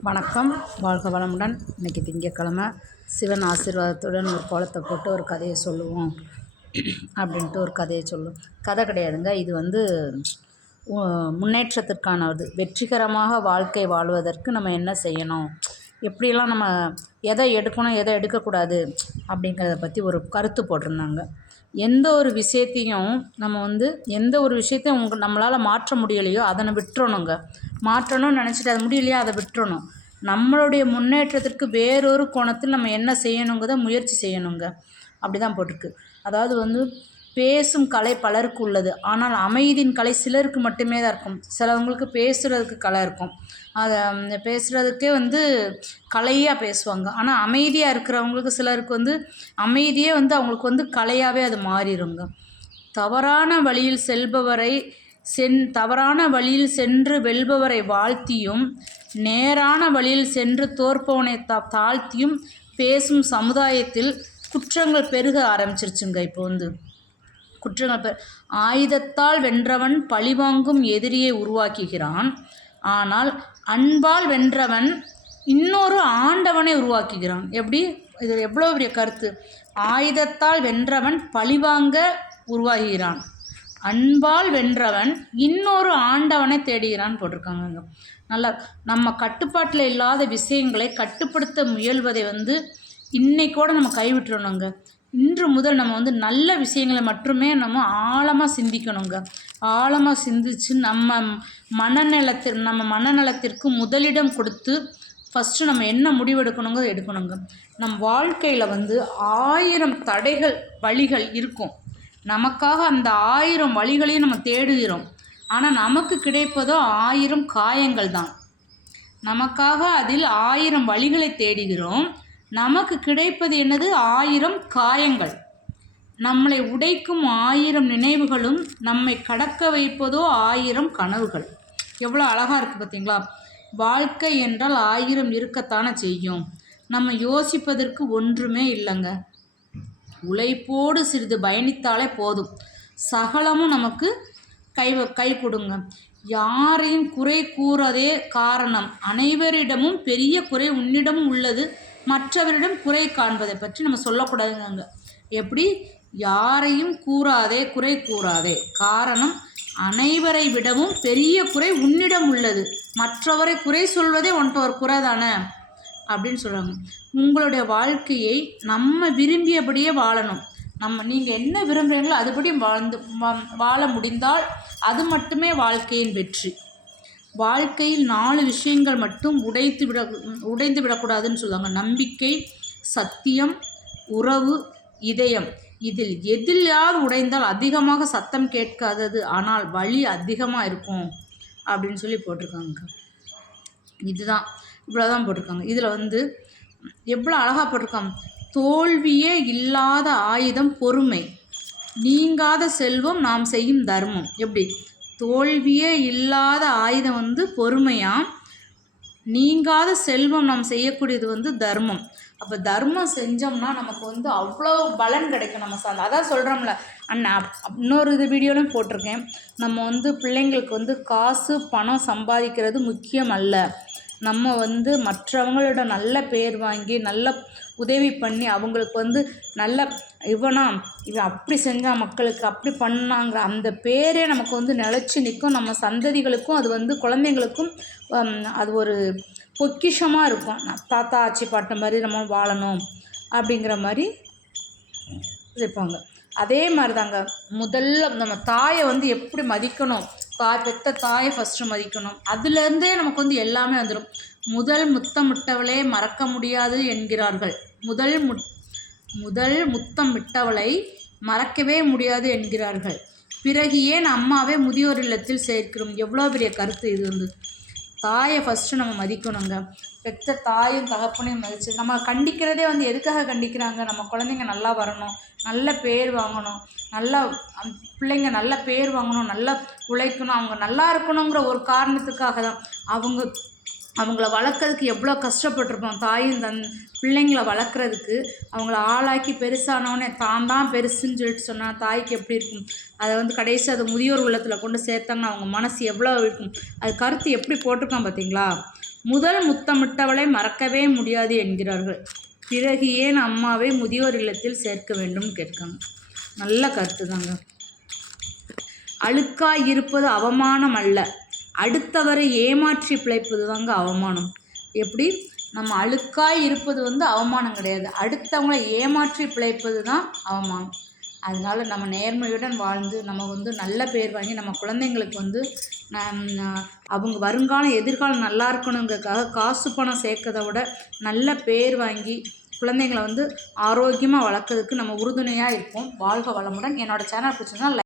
வணக்கம், வாழ்க வளமுடன். இன்றைக்கி திங்கட்கிழமை. சிவன் ஆசீர்வாதத்துடன் ஒரு கோலத்தை போட்டு ஒரு கதையை சொல்லுவோம் அப்படின்ட்டு ஒரு கதையை சொல்லுவோம். கதை கிடையாதுங்க, இது முன்னேற்றத்திற்கானது. வெற்றிகரமாக வாழ்க்கை வாழ்வதற்கு நம்ம என்ன செய்யணும், எப்படியெல்லாம் நம்ம எதை எடுக்கணும் எதை எடுக்கக்கூடாது அப்படிங்கிறத பற்றி ஒரு கருத்து போட்டிருந்தாங்க. எந்த ஒரு விஷயத்தையும் எந்த ஒரு விஷயத்தையும் நம்மளால் மாற்ற முடியலையோ அதை விட்டுறணுங்க. மாற்றணும்னு நினச்சிட்டு அது முடியலையா அதை விட்டுறணும். நம்மளுடைய முன்னேற்றத்திற்கு வேறொரு கோணத்தில் நம்ம என்ன செய்யணுங்கிறத முயற்சி செய்யணுங்க. அப்படி தான் போட்டிருக்கு. அதாவது பேசும் கலை பலருக்கு உள்ளது, ஆனால் அமைதியின் கலை சிலருக்கு மட்டுமே தான் இருக்கும். சிலவங்களுக்கு பேசுகிறதுக்கு கலை இருக்கும், அதை பேசுகிறதுக்கே கலையாக பேசுவாங்க. ஆனால் அமைதியாக இருக்கிறவங்களுக்கு சிலருக்கு அமைதியே அவங்களுக்கு கலையாகவே அது மாறிடுங்க. தவறான வழியில் சென்று வெல்பவரை வாழ்த்தியும் நேரான வழியில் சென்று தோற்பவனை தாழ்த்தியும் பேசும் சமுதாயத்தில் குற்றங்கள் பெருக ஆரம்பிச்சிருச்சுங்க. இப்போ குற்றங்கள் ஆயுதத்தால் வென்றவன் பழிவாங்கும் எதிரியை உருவாக்குகிறான், ஆனால் அன்பால் வென்றவன் இன்னொரு ஆண்டவனை உருவாக்குகிறான். எப்படி? இது எவ்வளோ பெரிய கருத்து. ஆயுதத்தால் வென்றவன் பழிவாங்க உருவாகிறான், அன்பால் வென்றவன் இன்னொரு ஆண்டவனை தேடுகிறான் போட்டிருக்காங்க. நல்லா நம்ம கட்டுப்பாட்டில் இல்லாத விஷயங்களை கட்டுப்படுத்த முயல்வதை இன்னைக்கூட நம்ம கைவிட்டுறணுங்க. இன்று முதல் நம்ம நல்ல விஷயங்களை மட்டுமே நம்ம ஆழமாக சிந்திக்கணுங்க. ஆழமாக சிந்திச்சு நம்ம மனநலத்திற்கு முதலிடம் கொடுத்து ஃபஸ்ட்டு நம்ம என்ன எடுக்கணுங்க. நம் வாழ்க்கையில் 1000 தடைகள் வழிகள் இருக்கும். நமக்காக அந்த 1000 வழிகளையும் நம்ம தேடுகிறோம். ஆனால் நமக்கு கிடைப்பதோ 1000 காயங்கள் தான். நமக்காக அதில் 1000 வழிகளை தேடுகிறோம், நமக்கு கிடைப்பது என்னது? 1000 காயங்கள். நம்மளை உடைக்கும் 1000 நினைவுகளும் நம்மை கடக்க வைப்பதோ 1000 கனவுகள். எவ்வளோ அழகாக இருக்குது பார்த்தீங்களா? வாழ்க்கை என்றால் 1000 இருக்கத்தானே செய்யும். நம்ம யோசிப்பதற்கு ஒன்றுமே இல்லைங்க. உழைப்போடு சிறிது பயணித்தாலே போதும், சகலமும் நமக்கு கை கொடுங்க. யாரையும் குறை கூறதே காரணம், அனைவரிடமும் பெரிய குறை உன்னிடமும் உள்ளது, மற்றவரிடம் குறை காண்பதை பற்றி நம்ம சொல்லக்கூடாதுங்க. எப்படி? யாரையும் குறை கூறாதே, காரணம் அனைவரை விடவும் பெரிய குறை உன்னிடம் உள்ளது, மற்றவரை குறை சொல்வதே உன்ட்ட ஒரு குறை தானே அப்படின்னு சொல்கிறாங்க. உங்களுடைய வாழ்க்கையை நம்ம விரும்பியபடியே வாழணும். நீங்கள் என்ன விரும்புகிறீங்களோ அதுபடி வாழ முடிந்தால் அது மட்டுமே வாழ்க்கையின் வெற்றி. வாழ்க்கையில் 4 விஷயங்கள் மட்டும் உடைந்து விடக்கூடாதுன்னு சொல்லுவாங்க. நம்பிக்கை, சத்தியம், உறவு, இதயம். இதில் எதிலையாவது உடைந்தால் அதிகமாக சத்தம் கேட்காதது, ஆனால் வலி அதிகமாக இருக்கும் அப்படின்னு சொல்லி போட்டிருக்காங்க. இதுதான் இவ்வளோதான் போட்டிருக்காங்க. இதில் எவ்வளோ அழகாக போட்டிருக்காங்க. தோல்வியே இல்லாத ஆயுதம் பொறுமை, நீங்காத செல்வம் நாம் செய்யும் தர்மம். எப்படி? தோல்வியே இல்லாத ஆயுதம் பொறுமையாக, நீங்காத செல்வம் நாம் செய்யக்கூடியது தர்மம். அப்போ தர்மம் செஞ்சோம்னா நமக்கு அவ்வளோ பலன் கிடைக்கும். நம்ம அதான் சொல்கிறோம்ல, இன்னொரு வீடியோலையும் போட்டிருக்கேன். நம்ம பிள்ளைங்களுக்கு காசு பணம் சம்பாதிக்கிறது முக்கியம் அல்ல. நம்ம மற்றவங்களோட நல்ல பேர் வாங்கி நல்ல உதவி பண்ணி அவங்களுக்கு நல்ல இவன் அப்படி செஞ்சால் மக்களுக்கு அப்படி பண்ணாங்கிற அந்த பேரே நமக்கு நிலச்சி நிற்கும். நம்ம சந்ததிகளுக்கும் அது குழந்தைங்களுக்கும் அது ஒரு பொக்கிஷமாக இருக்கும். தாத்தா ஆச்சி பாட்ட மாதிரி நம்ம வாழணும் அப்படிங்கிற மாதிரி இருப்பாங்க. அதே மாதிரி தாங்க முதல்ல நம்ம தாயை எப்படி மதிக்கணும், பெற்ற தாயை ஃபஸ்ட்டு மதிக்கணும். அதுலேருந்தே நமக்கு எல்லாமே வந்துடும். முதல் முத்தமிட்டவளே மறக்க முடியாது என்கிறார்கள். முதல் முத்தமிட்டவளை மறக்கவே முடியாது என்கிறார்கள். பிறகு ஏன் அம்மாவே முதியோர் இல்லத்தில் சேர்க்கிறோம். எவ்வளோ பெரிய கருத்து இது. தாயை ஃபஸ்ட்டு நம்ம மதிக்கணுங்க. பெற்ற தாயும் தகப்பனையும் மதித்து நம்ம கண்டிக்கிறதே எதுக்காக கண்டிக்கிறாங்க? நம்ம குழந்தைங்க நல்லா வரணும், நல்ல பேர் வாங்கணும், நல்லா பிள்ளைங்க நல்ல பேர் வாங்கணும், நல்லா உழைக்கணும், அவங்க நல்லா இருக்கணுங்கிற ஒரு காரணத்துக்காக தான். அவங்கள வளர்க்குறதுக்கு எவ்வளோ கஷ்டப்பட்டிருப்போம். தாயும் பிள்ளைங்களை வளர்க்குறதுக்கு அவங்கள ஆளாக்கி பெருசானவனே தான் பெருசுன்னு சொல்லிட்டு சொன்னால் தாய்க்கு எப்படி இருக்கும்? அதை கடைசி அது முதியோர் உள்ளத்தில் கொண்டு சேர்த்தாங்கன்னா அவங்க மனசு எவ்வளோ இருக்கும்? அது கருத்து எப்படி போட்டிருக்கான் பார்த்தீங்களா? முதல் முத்தமிட்டவளை மறக்கவே முடியாது என்கிறார்கள். பிறகு ஏன் அம்மாவை முதியோர் இல்லத்தில் சேர்க்க வேண்டும் கேட்காங்க. நல்ல கருத்து தாங்க. அழுக்காய் இருப்பது அவமானம் அல்ல, அடுத்தவரை ஏமாற்றி பிழைப்பது தாங்க அவமானம். எப்படி? நம்ம அழுக்காய் இருப்பது அவமானம் கிடையாது, அடுத்தவங்களை ஏமாற்றி பிழைப்பது தான் அவமானம். அதனால் நம்ம நேர்மையுடன் வாழ்ந்து நம்ம நல்ல பேர் வாங்கி நம்ம குழந்தைங்களுக்கு அவங்க வருங்காலம் எதிர்காலம் நல்லா இருக்கணுங்கிறதுக்காக காசு பணம் சேர்க்கறதை விட நல்ல பேர் வாங்கி குழந்தைங்களை ஆரோக்கியமாக வளர்க்கறதுக்கு நம்ம உறுதுணையாக இருப்போம். வாழ்க வளமுடன். என்னோடய சேனல் பிடிச்சிருந்தா